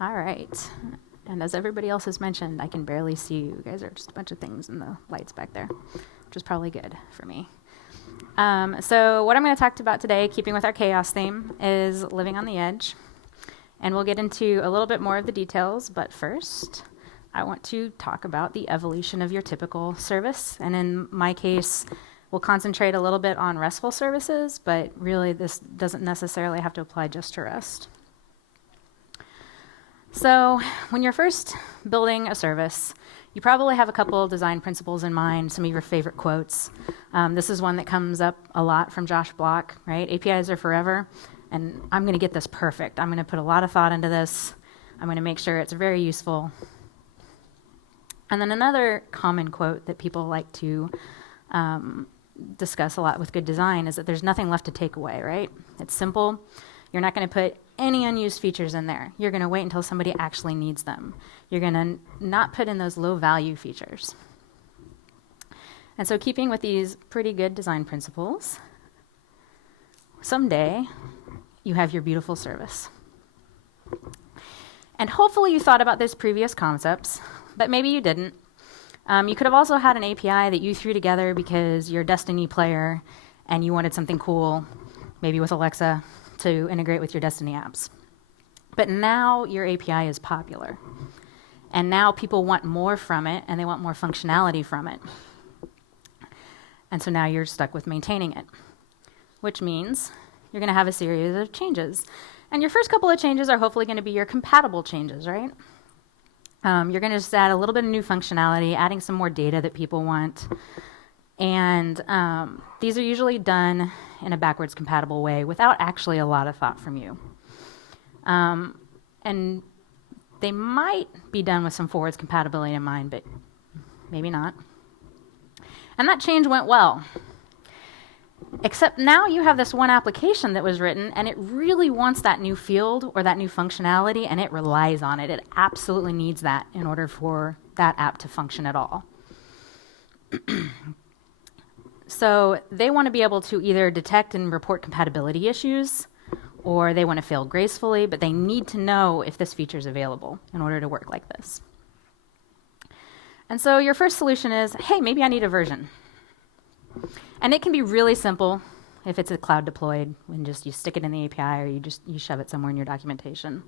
All right. And as everybody else has mentioned, I can barely see you. You guys are just a bunch of things in the lights back there, which is probably good for me. So what I'm going to talk about today, keeping with our chaos theme, is living on the edge. And we'll get into a little bit more of the details, but first, I want to talk about the evolution of your typical service. And in my case, we'll concentrate a little bit on RESTful services, but really this doesn't necessarily have to apply just to REST. So when you're first building a service, you probably have a couple of design principles in mind, some of your favorite quotes. This is one that comes up a lot from Josh Bloch, right? APIs are forever, and I'm going to get this perfect. I'm going to put a lot of thought into this. I'm going to make sure it's very useful. And then another common quote that people like to discuss a lot with good design is that there's nothing left to take away, right? It's simple. You're not going to put any unused features in there. You're going to wait until somebody actually needs them. You're going to not put in those low-value features. And so keeping with these pretty good design principles, someday you have your beautiful service. And hopefully you thought about these previous concepts, but maybe you didn't. You could have also had an API that you threw together because you're a Destiny player and you wanted something cool, maybe with Alexa, to integrate with your Destiny apps. But now your API is popular. And now people want more from it, and they want more functionality from it. And so now you're stuck with maintaining it, which means you're going to have a series of changes. And your first couple of changes are hopefully going to be your compatible changes, right? You're going to just add a little bit of new functionality, adding some more data that people want. And these are usually done in a backwards compatible way without actually a lot of thought from you. And they might be done with some forwards compatibility in mind, but maybe not. And that change went well. Except now you have this one application that was written, and it really wants that new field or that new functionality, and it relies on it. It absolutely needs that in order for that app to function at all. So they want to be able to either detect and report compatibility issues, or they want to fail gracefully, but they need to know if this feature is available in order to work like this. And so your first solution is, hey, maybe I need a version. And it can be really simple if it's a cloud deployed, and just you stick it in the API or you shove it somewhere in your documentation.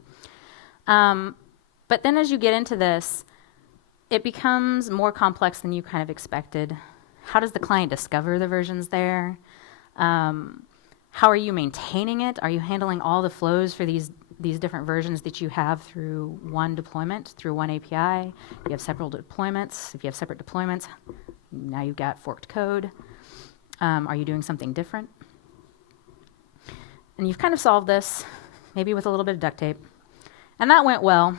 But then as you get into this, it becomes more complex than you kind of expected. How does the client discover the versions there? How are you maintaining it? Are you handling all the flows for these different versions that you have through one deployment, through one API? You have several deployments. If you have separate deployments, now you've got forked code. Are you doing something different? And you've kind of solved this, maybe with a little bit of duct tape. And that went well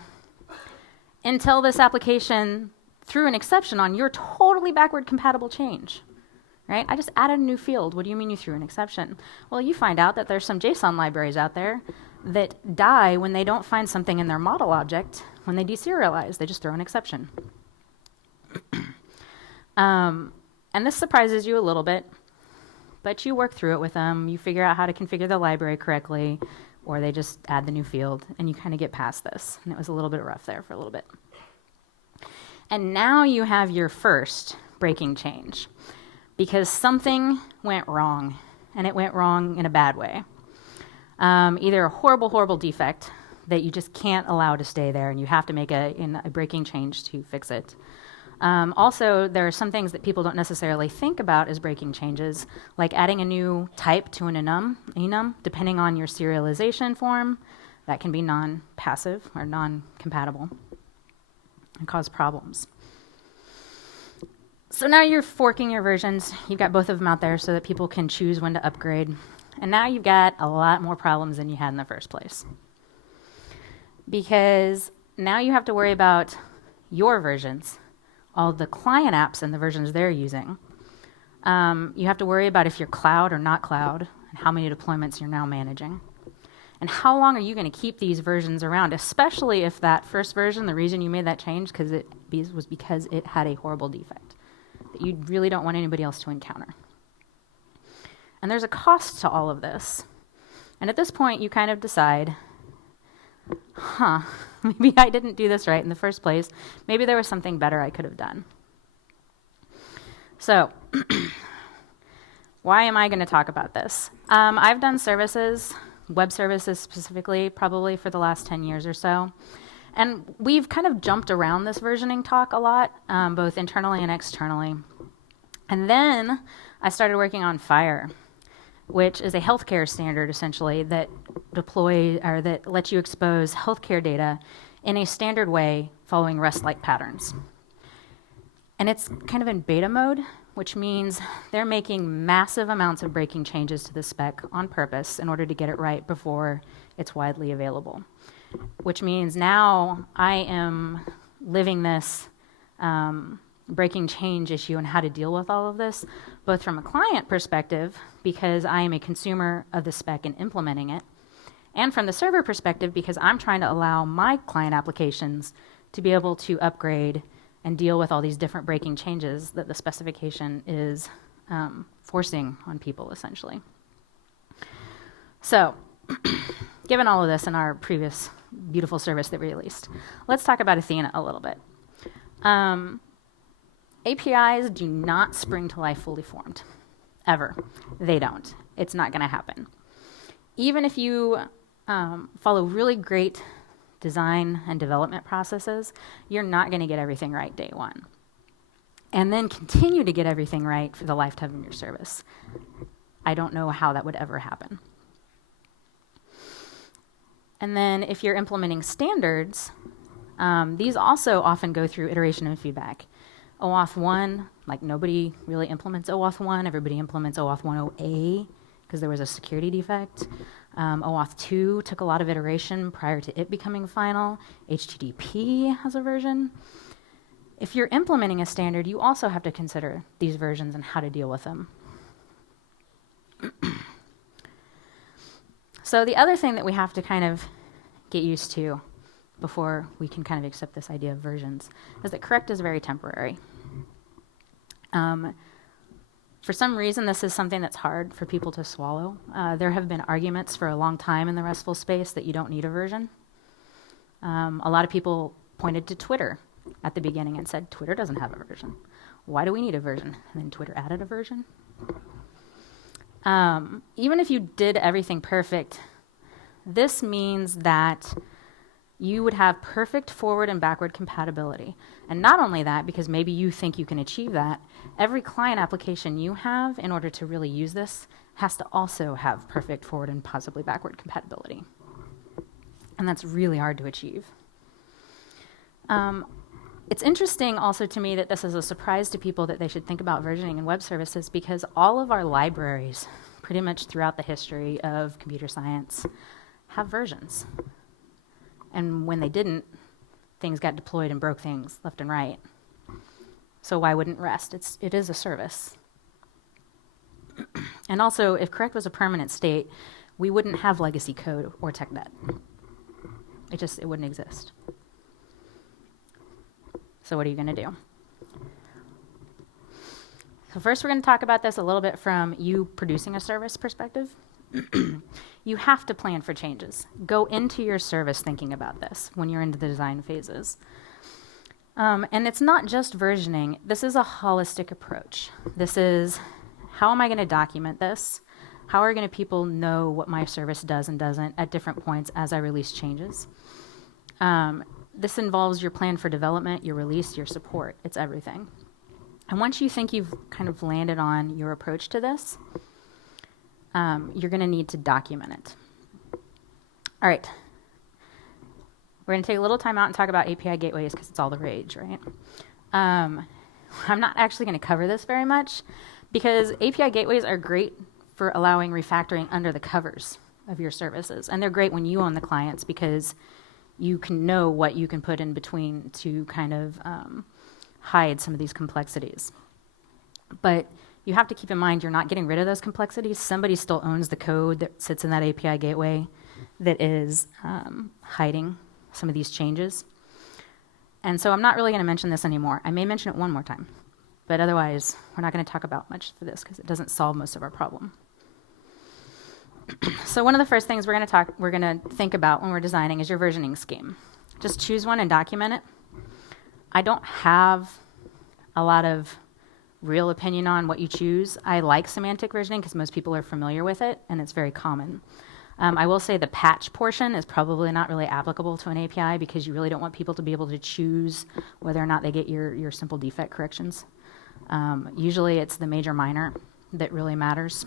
until this application threw an exception on your totally backward compatible change. Right? I just added a new field. What do you mean you threw an exception? Well, you find out that there's some JSON libraries out there that die when they don't find something in their model object when they deserialize. They just throw an exception. And this surprises you a little bit, but you work through it with them. You figure out how to configure the library correctly, or they just add the new field, and you kind of get past this. And it was a little bit rough there for a little bit. And now you have your first breaking change, because something went wrong, and it went wrong in a bad way. Either a horrible, horrible defect that you just can't allow to stay there, and you have to make a breaking change to fix it. Also, there are some things that people don't necessarily think about as breaking changes, like adding a new type to an enum, depending on your serialization form. That can be non-passive or non-compatible and cause problems. So now you're forking your versions. You've got both of them out there so that people can choose when to upgrade. And now you've got a lot more problems than you had in the first place. Because now you have to worry about your versions, all the client apps and the versions they're using. You have to worry about if you're cloud or not cloud, and how many deployments you're now managing. And how long are you going to keep these versions around, especially if that first version, the reason you made that change was because it had a horrible defect that you really don't want anybody else to encounter. And there's a cost to all of this. And at this point, you kind of decide, maybe I didn't do this right in the first place. Maybe there was something better I could have done. So, why am I going to talk about this? I've done services, web services specifically, probably for the last 10 years or so. And we've kind of jumped around this versioning talk a lot, both internally and externally. And then I started working on FHIR, which is a healthcare standard essentially that that lets you expose healthcare data in a standard way following REST-like patterns. And it's kind of in beta mode, which means they're making massive amounts of breaking changes to the spec on purpose in order to get it right before it's widely available. Which means now I am living this breaking change issue and how to deal with all of this, both from a client perspective, because I am a consumer of the spec and implementing it, and from the server perspective, because I'm trying to allow my client applications to be able to upgrade and deal with all these different breaking changes that the specification is forcing on people, essentially. So, given all of this in our previous beautiful service that we released, let's talk about Athena a little bit. APIs do not spring to life fully formed, ever. They don't. It's not going to happen. Even if you follow really great design and development processes, you're not going to get everything right day one. And then continue to get everything right for the lifetime of your service. I don't know how that would ever happen. And then if you're implementing standards, these also often go through iteration and feedback. OAuth 1, like nobody really implements OAuth 1. Everybody implements OAuth 1.0a because there was a security defect. OAuth 2 took a lot of iteration prior to it becoming final. HTTP has a version. If you're implementing a standard, you also have to consider these versions and how to deal with them. So the other thing that we have to kind of get used to before we can kind of accept this idea of versions is that correct is very temporary. For some reason, this is something that's hard for people to swallow. There have been arguments for a long time in the RESTful space that you don't need a version. A lot of people pointed to Twitter at the beginning and said, Twitter doesn't have a version. Why do we need a version? And then Twitter added a version. Even if you did everything perfect, this means that you would have perfect forward and backward compatibility. And not only that, because maybe you think you can achieve that, every client application you have in order to really use this has to also have perfect forward and possibly backward compatibility. And that's really hard to achieve. It's interesting also to me that this is a surprise to people that they should think about versioning in web services, because all of our libraries, pretty much throughout the history of computer science, have versions. And when they didn't, things got deployed and broke things left and right. So why wouldn't REST? It is a service. And also, if correct was a permanent state, we wouldn't have legacy code or tech debt. It wouldn't exist. So what are you going to do? So first, we're going to talk about this a little bit from you producing a service perspective. You have to plan for changes. Go into your service thinking about this when you're into the design phases. And it's not just versioning. This is a holistic approach. This is, how am I going to document this? How are people know what my service does and doesn't at different points as I release changes? This involves your plan for development, your release, your support. It's everything. And once you think you've kind of landed on your approach to this, you're going to need to document it. All right. We're going to take a little time out and talk about API gateways because it's all the rage, right? I'm not actually going to cover this very much because API gateways are great for allowing refactoring under the covers of your services. And they're great when you own the clients because you can know what you can put in between to kind of hide some of these complexities. But you have to keep in mind you're not getting rid of those complexities. Somebody still owns the code that sits in that API gateway that is hiding some of these changes. And so I'm not really going to mention this anymore. I may mention it one more time, but otherwise we're not going to talk about much for this because it doesn't solve most of our problem. So one of the first things we're going to think about when we're designing is your versioning scheme. Just choose one and document it. I don't have a lot of real opinion on what you choose. I like semantic versioning because most people are familiar with it, and it's very common. I will say the patch portion is probably not really applicable to an API because you really don't want people to be able to choose whether or not they get your simple defect corrections. Usually it's the major minor that really matters.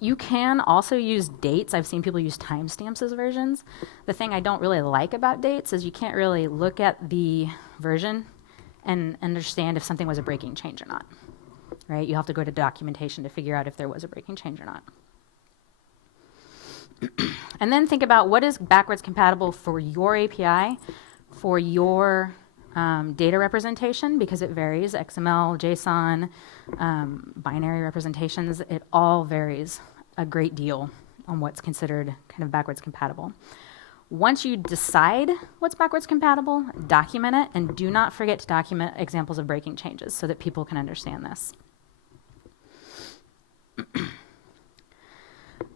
You can also use dates. I've seen people use timestamps as versions. The thing I don't really like about dates is you can't really look at the version and understand if something was a breaking change or not, right? You have to go to documentation to figure out if there was a breaking change or not. And then think about what is backwards compatible for your API, for your data representation, because it varies, XML, JSON, binary representations, it all varies a great deal on what's considered kind of backwards compatible. Once you decide what's backwards compatible, document it, and do not forget to document examples of breaking changes so that people can understand this.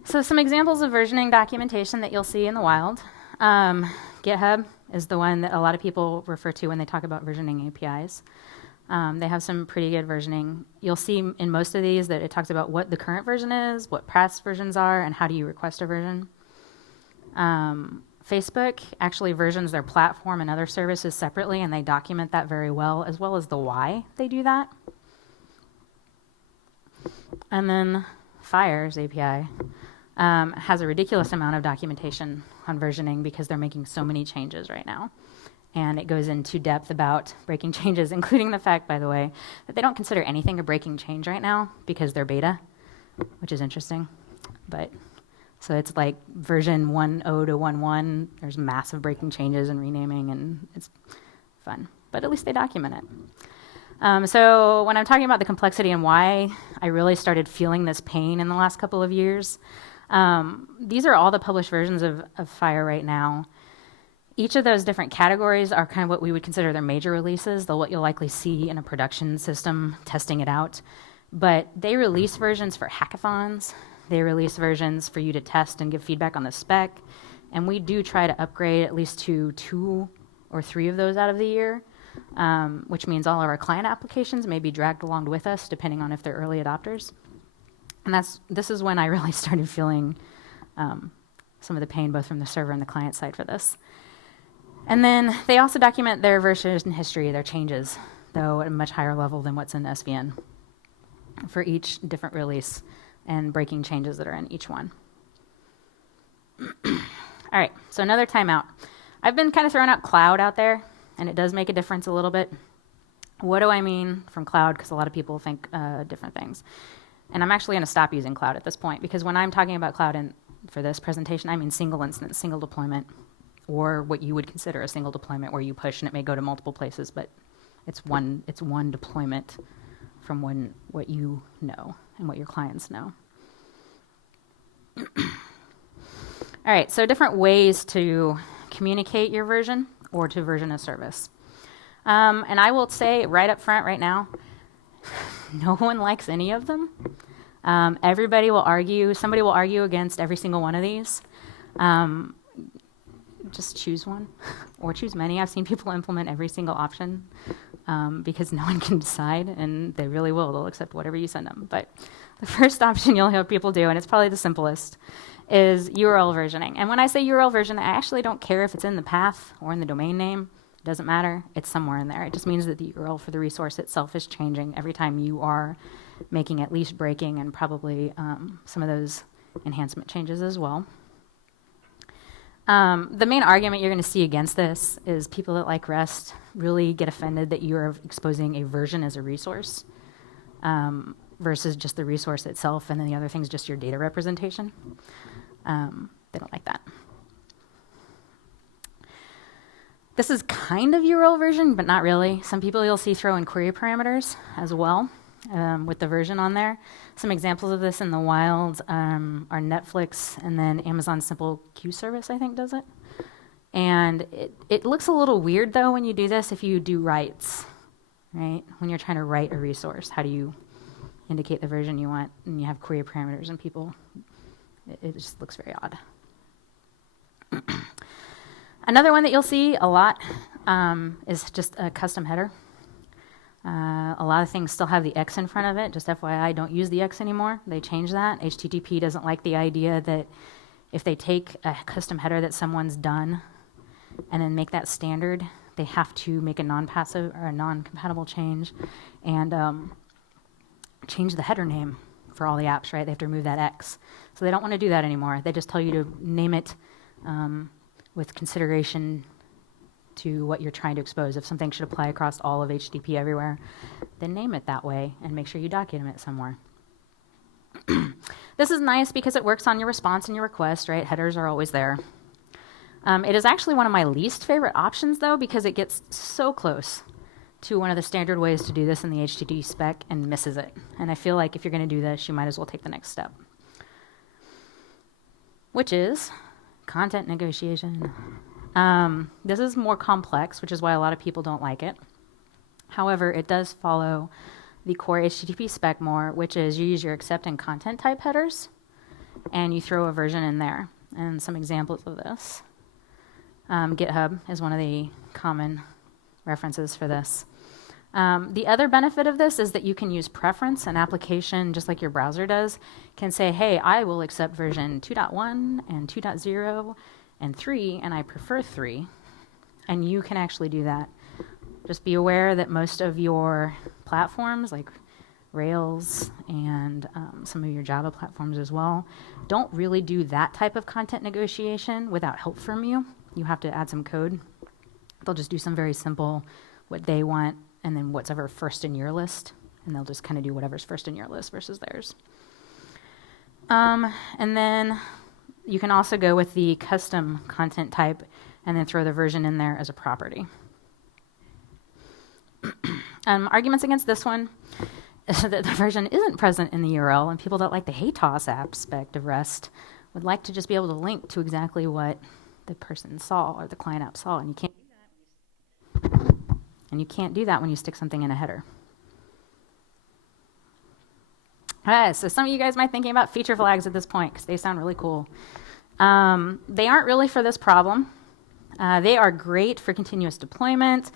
So some examples of versioning documentation that you'll see in the wild. GitHub is the one that a lot of people refer to when they talk about versioning APIs. They have some pretty good versioning. You'll see in most of these that it talks about what the current version is, what past versions are, and how do you request a version. Facebook actually versions their platform and other services separately, and they document that very well, as the why they do that. And then FHIR's API has a ridiculous amount of documentation on versioning because they're making so many changes right now. And it goes into depth about breaking changes, including the fact, by the way, that they don't consider anything a breaking change right now because they're beta, which is interesting. But so it's like version 1.0 to 1.1, there's massive breaking changes and renaming, and it's fun. But at least they document it. So when I'm talking about the complexity and why I really started feeling this pain in the last couple of years, these are all the published versions of FHIR right now. Each of those different categories are kind of what we would consider their major releases, what you'll likely see in a production system testing it out. But they release versions for hackathons. They release versions for you to test and give feedback on the spec. And we do try to upgrade at least to 2 or 3 of those out of the year, which means all of our client applications may be dragged along with us, depending on if they're early adopters. And this is when I really started feeling some of the pain, both from the server and the client side for this. And then they also document their version history, their changes, though at a much higher level than what's in SVN for each different release and breaking changes that are in each one. All right, so another timeout. I've been kind of throwing out cloud out there, and it does make a difference a little bit. What do I mean from cloud? Because a lot of people think different things. And I'm actually going to stop using cloud at this point, because when I'm talking about cloud for this presentation, I mean single instance, single deployment, or what you would consider a single deployment where you push and it may go to multiple places, but it's one deployment from what you know and what your clients know. All right, so different ways to communicate your version or to version a service. And I will say right up front right now, no one likes any of them. Everybody will argue, somebody will argue against every single one of these. Just choose one or choose many. I've seen people implement every single option because no one can decide, and they really will. They'll accept whatever you send them. But the first option you'll hear people do, and it's probably the simplest, is URL versioning. And when I say URL version, I actually don't care if it's in the path or in the domain name. It doesn't matter. It's somewhere in there. It just means that the URL for the resource itself is changing every time you are making at least breaking and probably some of those enhancement changes as well. The main argument you're going to see against this is people that like REST really get offended that you're exposing a version as a resource versus just the resource itself, and then the other thing's just your data representation. They don't like that. This is kind of URL version, but not really. Some people you'll see throw in query parameters as well with the version on there. Some examples of this in the wild are Netflix, and then Amazon Simple Queue Service, I think, does it. And it looks a little weird, though, when you do this if you do writes, right? When you're trying to write a resource, how do you indicate the version you want? And you have query parameters, and people It just looks very odd. Another one that you'll see a lot is just a custom header. A lot of things still have the X in front of it. Just FYI, don't use the X anymore. They changed that. HTTP doesn't like the idea that if they take a custom header that someone's done and then make that standard, they have to make a non-passive or a non-compatible change and change the header name for all the apps, right? They have to remove that X. So they don't want to do that anymore. They just tell you to name it with consideration to what you're trying to expose. If something should apply across all of HTTP everywhere, then name it that way and make sure you document it somewhere. This is nice because it works on your response and your request, right? Headers are always there. It is actually one of my least favorite options, though, because it gets so close to one of the standard ways to do this in the HTTP spec and misses it. And I feel like if you're going to do this, you might as well take the next step, which is content negotiation. This is more complex, which is why a lot of people don't like it. However, it does follow the core HTTP spec more, which is you use your accept and content type headers, and you throw a version in there. And some examples of this. GitHub is one of the common references for this. The other benefit of this is that you can use preference. An application, just like your browser does, can say, hey, I will accept version 2.1 and 2.0 and 3, and I prefer 3. And you can actually do that. Just be aware that most of your platforms, like Rails and some of your Java platforms as well, don't really do that type of content negotiation without help from you. You have to add some code. They'll just do some very simple, what they want, and then whatever first in your list, and they'll just kind of do whatever's first in your list versus theirs. And then you can also go with the custom content type and then throw the version in there as a property. Arguments against this one is that the version isn't present in the URL, and people that like the HATOS aspect of REST would like to just be able to link to exactly what the person saw or the client app saw, and you can't do that. And you can't do that when you stick something in a header. So some of you guys might be thinking about feature flags at this point because they sound really cool. They aren't really for this problem. They are great for continuous deployment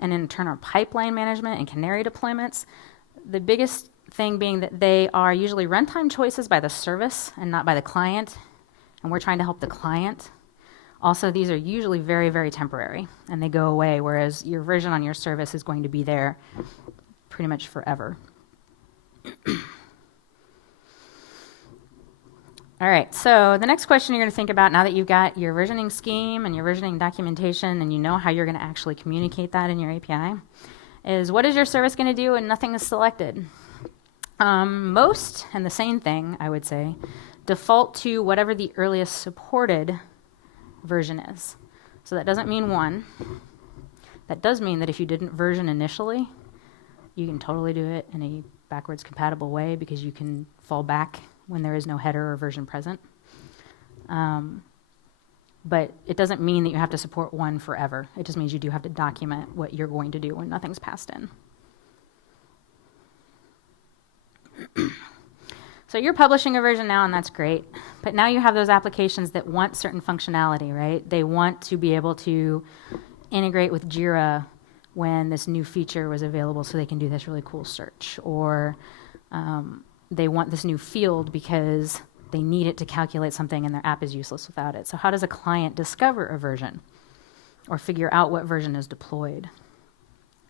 and internal pipeline management and canary deployments. The biggest thing being that they are usually runtime choices by the service and not by the client, and we're trying to help the client. Also, these are usually very, very temporary, and they go away, whereas your version on your service is going to be there pretty much forever. All right, so the next question you're going to think about now that you've got your versioning scheme and your versioning documentation and you know how you're going to actually communicate that in your API is what is your service going to do when nothing is selected? Most, and the same thing, I would say, default to whatever the earliest supported version is. So that doesn't mean 1. That does mean that if you didn't version initially, you can totally do it in a backwards compatible way because you can fall back when there is no header or version present. But it doesn't mean that you have to support 1 forever. It just means you do have to document what you're going to do when nothing's passed in. So you're publishing a version now, and that's great. But now you have those applications that want certain functionality, right? They want to be able to integrate with Jira when this new feature was available so they can do this really cool search. Or they want this new field because they need it to calculate something and their app is useless without it. So how does a client discover a version or figure out what version is deployed?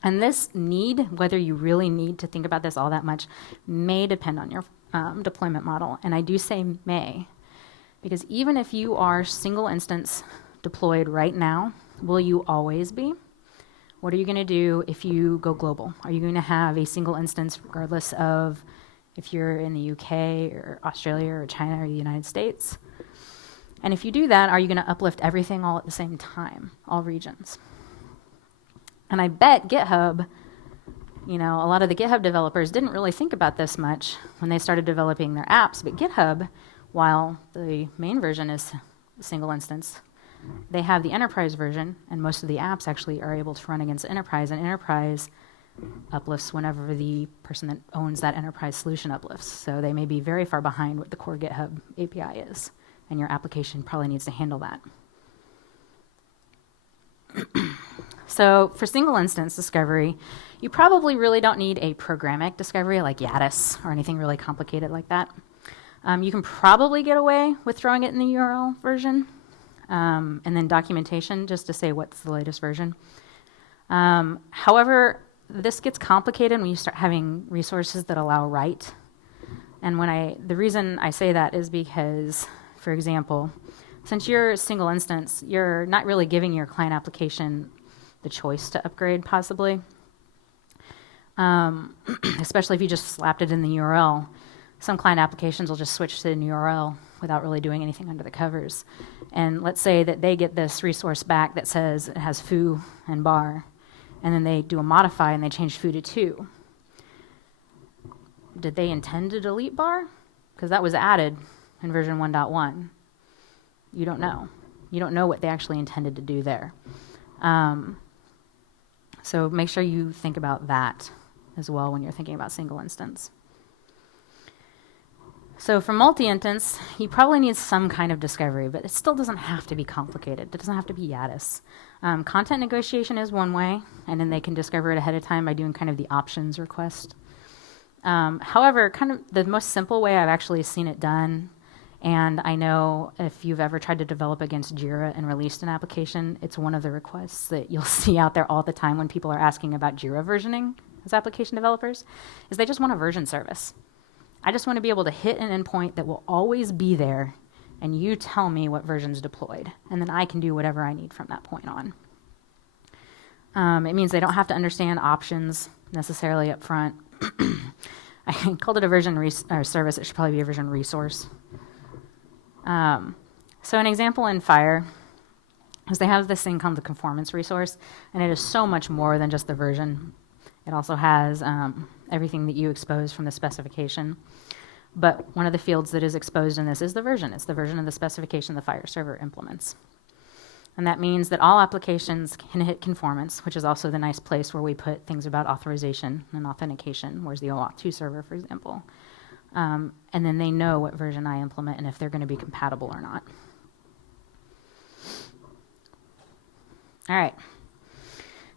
And this need, whether you really need to think about this all that much, may depend on your deployment model. And I do say may, because even if you are single instance deployed right now, will you always be? What are you going to do if you go global? Are you going to have a single instance regardless of if you're in the UK or Australia or China or the United States? And if you do that, are you going to uplift everything all at the same time, all regions? And I bet GitHub, a lot of the GitHub developers didn't really think about this much when they started developing their apps, but GitHub, while the main version is single instance, they have the enterprise version, and most of the apps actually are able to run against enterprise, and enterprise uplifts whenever the person that owns that enterprise solution uplifts. So they may be very far behind what the core GitHub API is, and your application probably needs to handle that. So for single instance discovery, you probably really don't need a programmatic discovery like Yatus or anything really complicated like that. You can probably get away with throwing it in the URL version, and then documentation just to say what's the latest version. However, this gets complicated when you start having resources that allow write. And the reason I say that is because, for example, since you're a single instance, you're not really giving your client application the choice to upgrade, possibly. Especially if you just slapped it in the URL. Some client applications will just switch to the URL without really doing anything under the covers. And let's say that they get this resource back that says it has foo and bar, and then they do a modify and they change foo to 2. Did they intend to delete bar? Because that was added in version 1.1. You don't know. You don't know what they actually intended to do there. So make sure you think about that as well when you're thinking about single instance. So for multi-instance, you probably need some kind of discovery, but it still doesn't have to be complicated. It doesn't have to be Yatus. Content negotiation is one way, and then they can discover it ahead of time by doing kind of the options request. However, kind of the most simple way I've actually seen it done, and I know if you've ever tried to develop against Jira and released an application, it's one of the requests that you'll see out there all the time when people are asking about Jira versioning as application developers, is they just want a version service. I just want to be able to hit an endpoint that will always be there, and you tell me what version's deployed, and then I can do whatever I need from that point on. It means they don't have to understand options necessarily up front. I called it a version service. It should probably be a version resource. So an example in FHIR is they have this thing called the conformance resource, and it is so much more than just the version. It also has everything that you expose from the specification. But one of the fields that is exposed in this is the version. It's the version of the specification the FHIR server implements. And that means that all applications can hit conformance, which is also the nice place where we put things about authorization and authentication, where's the OAuth 2 server, for example. And then they know what version I implement and if they're going to be compatible or not. All right.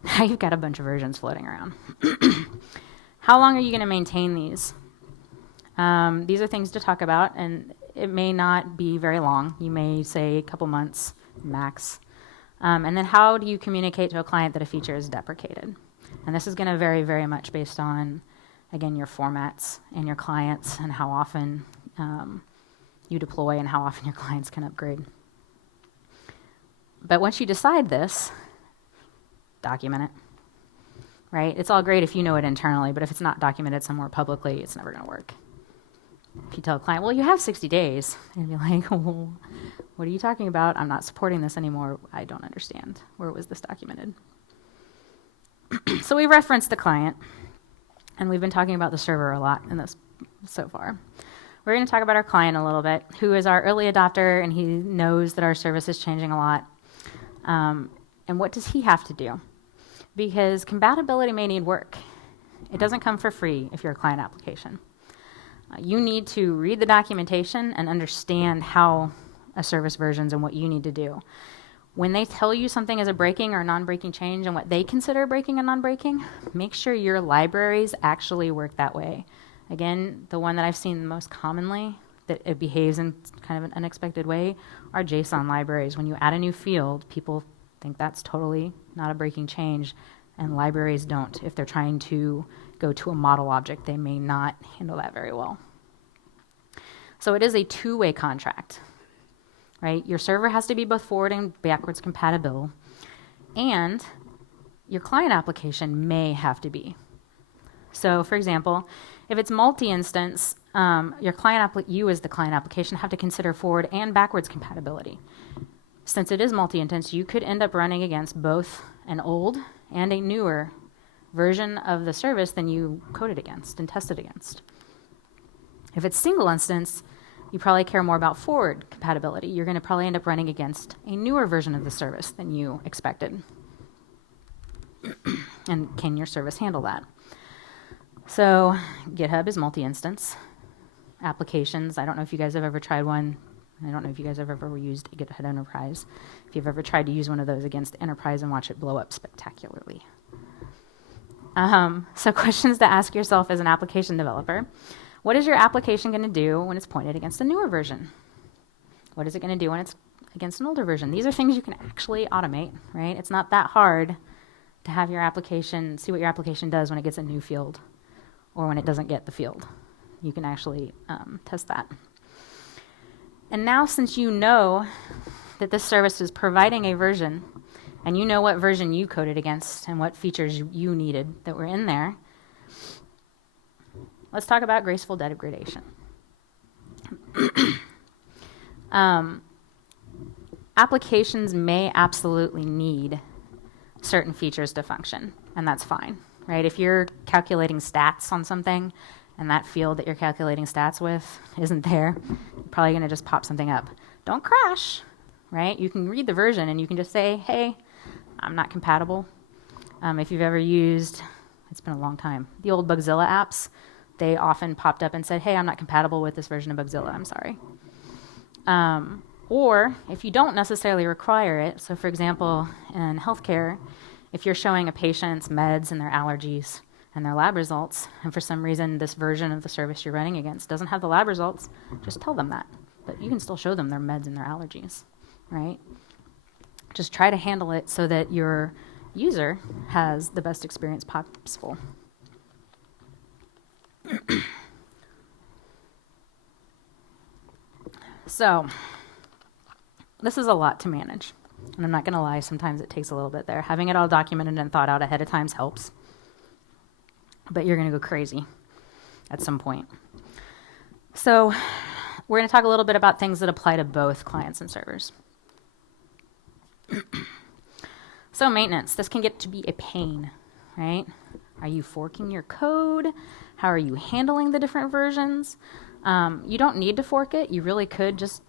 Now you've got a bunch of versions floating around. How long are you going to maintain these? These are things to talk about, and it may not be very long. You may say a couple months max. And then how do you communicate to a client that a feature is deprecated? And this is going to vary very much based on, again, your formats and your clients and how often you deploy and how often your clients can upgrade. But once you decide this, document it, right? It's all great if you know it internally, but if it's not documented somewhere publicly, it's never going to work. If you tell a client, well, you have 60 days, and you'll be like, well, what are you talking about? I'm not supporting this anymore. I don't understand. Where was this documented? So we referenced the client, and we've been talking about the server a lot in this so far. We're going to talk about our client a little bit, who is our early adopter, and he knows that our service is changing a lot. And what does he have to do? Because compatibility may need work. It doesn't come for free if you're a client application. You need to read the documentation and understand how a service versions and what you need to do. When they tell you something is a breaking or non-breaking change and what they consider breaking and non-breaking, make sure your libraries actually work that way. Again, the one that I've seen most commonly that it behaves in kind of an unexpected way are JSON libraries. When you add a new field, people think that's totally not a breaking change, and libraries don't. If they're trying to go to a model object, they may not handle that very well. So it is a two-way contract, right? Your server has to be both forward and backwards compatible, and your client application may have to be. So for example, if it's multi-instance, you as the client application have to consider forward and backwards compatibility. Since it is multi-instance, you could end up running against both an old and a newer version of the service than you coded against and tested against. If it's single instance, you probably care more about forward compatibility. You're going to probably end up running against a newer version of the service than you expected. And can your service handle that? So GitHub is multi-instance. Applications, I don't know if you guys have ever tried one. I don't know if you guys have ever used GitHub Enterprise. If you've ever tried to use one of those against Enterprise and watch it blow up spectacularly. So questions to ask yourself as an application developer. What is your application going to do when it's pointed against a newer version? What is it going to do when it's against an older version? These are things you can actually automate, right? It's not that hard to have your application, see what your application does when it gets a new field or when it doesn't get the field. You can actually test that. And now, since you know that this service is providing a version, and you know what version you coded against and what features you needed that were in there, let's talk about graceful degradation. Applications may absolutely need certain features to function, and that's fine, right? If you're calculating stats on something, and that field that you're calculating stats with isn't there, you're probably going to just pop something up. Don't crash, right? You can read the version and you can just say, hey, I'm not compatible. If you've ever used, it's been a long time, the old Bugzilla apps, they often popped up and said, hey, I'm not compatible with this version of Bugzilla, I'm sorry. Or if you don't necessarily require it, so for example, in healthcare, if you're showing a patient's meds and their allergies, and their lab results, and for some reason this version of the service you're running against doesn't have the lab results, just tell them that. But you can still show them their meds and their allergies, right? Just try to handle it so that your user has the best experience possible. So, this is a lot to manage. And I'm not going to lie, sometimes it takes a little bit there. Having it all documented and thought out ahead of time helps. But you're going to go crazy at some point. So we're going to talk a little bit about things that apply to both clients and servers. So maintenance, this can get to be a pain, right? Are you forking your code? How are you handling the different versions? You don't need to fork it. You really could just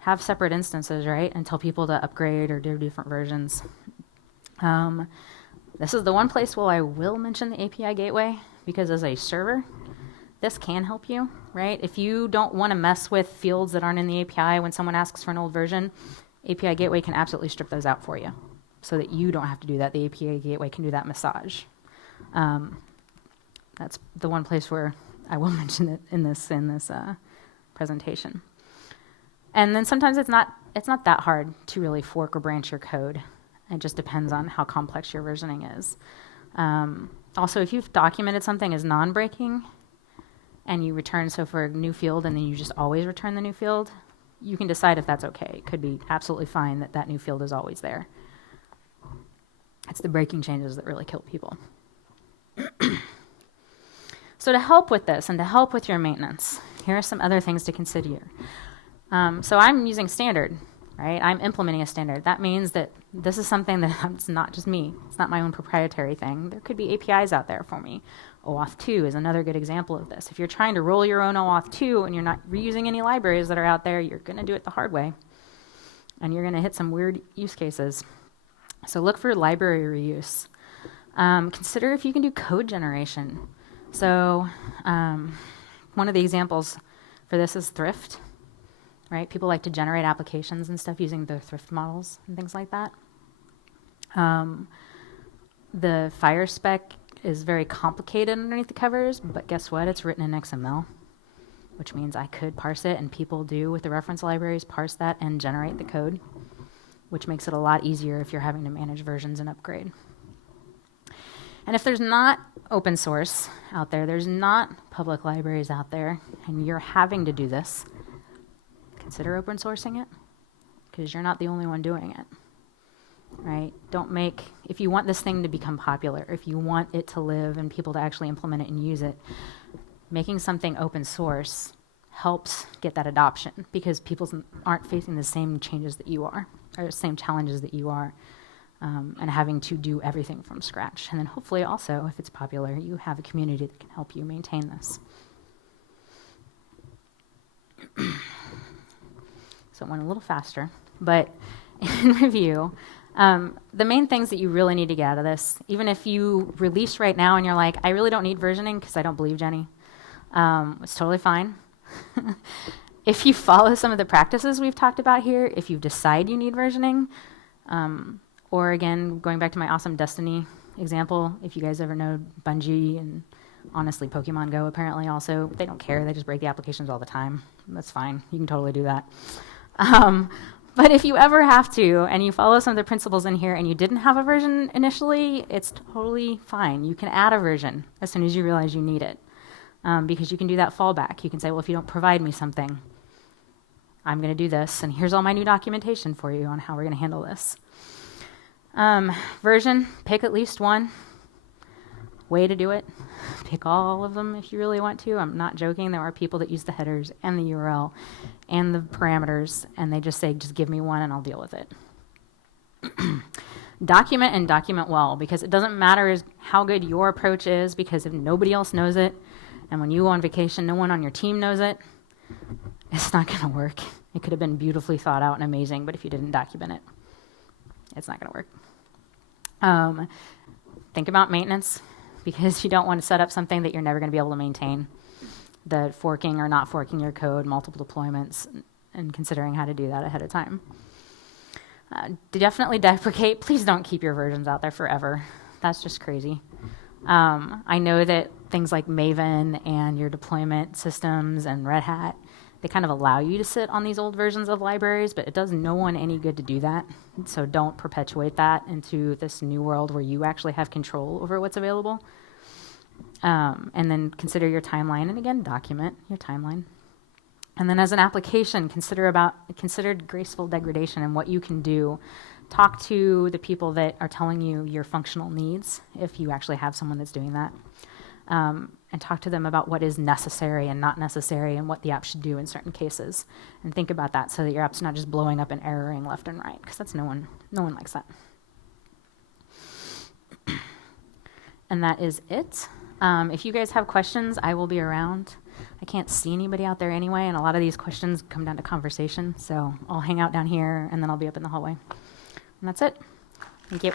have separate instances, right? And tell people to upgrade or do different versions. This is the one place where I will mention the API gateway, because as a server, this can help you, right? If you don't want to mess with fields that aren't in the API when someone asks for an old version, API gateway can absolutely strip those out for you so that you don't have to do that. The API gateway can do that massage. That's the one place where I will mention it in this presentation. And then sometimes it's not that hard to really fork or branch your code. It just depends on how complex your versioning is. Also, if you've documented something as non-breaking and you return, so for a new field and then you just always return the new field, you can decide if that's okay. It could be absolutely fine that that new field is always there. It's the breaking changes that really kill people. So to help with this and to help with your maintenance, here are some other things to consider. So I'm using standard. Right? I'm implementing a standard. That means that this is something that it's not just me. It's not my own proprietary thing. There could be APIs out there for me. OAuth 2 is another good example of this. If you're trying to roll your own OAuth 2 and you're not reusing any libraries that are out there, you're going to do it the hard way. And you're going to hit some weird use cases. So look for library reuse. Consider if you can do code generation. So one of the examples for this is Thrift. Right? People like to generate applications and stuff using the Thrift models and things like that. The FHIR spec is very complicated underneath the covers, but guess what? It's written in XML, which means I could parse it, and people do with the reference libraries parse that and generate the code, which makes it a lot easier if you're having to manage versions and upgrade. And if there's not open source out there, there's not public libraries out there, and you're having to do this, consider open sourcing it, because you're not the only one doing it, right? If you want this thing to become popular, if you want it to live and people to actually implement it and use it, making something open source helps get that adoption, because people aren't facing the same changes that you are, or the same challenges that you are, and having to do everything from scratch. And then hopefully also, if it's popular, you have a community that can help you maintain this. So it went a little faster, but in review, The main things that you really need to get out of this, even if you release right now and you're like, I really don't need versioning because I don't believe Jenni, it's totally fine. If you follow some of the practices we've talked about here, if you decide you need versioning, or again, going back to my awesome Destiny example, if you guys ever know Bungie and honestly Pokemon Go apparently also, they don't care, they just break the applications all the time. That's fine, you can totally do that. But if you ever have to, and you follow some of the principles in here and you didn't have a version initially, it's totally fine. You can add a version as soon as you realize you need it. Because you can do that fallback. You can say, well, if you don't provide me something, I'm going to do this, and here's all my new documentation for you on how we're going to handle this. Version, pick at least one. Way to do it, pick all of them if you really want to. I'm not joking. There are people that use the headers and the URL and the parameters, and they just say, just give me one and I'll deal with it. Document and document well, because it doesn't matter how good your approach is, because if nobody else knows it, and when you go on vacation, no one on your team knows it, it's not going to work. It could have been beautifully thought out and amazing, but if you didn't document it, it's not going to work. Think about maintenance, because you don't want to set up something that you're never going to be able to maintain. The forking or not forking your code, multiple deployments, and considering how to do that ahead of time. Definitely deprecate. Please don't keep your versions out there forever. That's just crazy. I know that things like Maven and your deployment systems and Red Hat, they kind of allow you to sit on these old versions of libraries, but it does no one any good to do that. So don't perpetuate that into this new world where you actually have control over what's available. And then consider your timeline, and again, document your timeline. And then as an application, consider graceful degradation and what you can do. Talk to the people that are telling you your functional needs, if you actually have someone that's doing that. And talk to them about what is necessary and not necessary and what the app should do in certain cases. And think about that so that your app's not just blowing up and erroring left and right, because that's no one likes that. And that is it. If you guys have questions, I will be around. I can't see anybody out there anyway, and a lot of these questions come down to conversation, so I'll hang out down here, and then I'll be up in the hallway. And that's it. Thank you.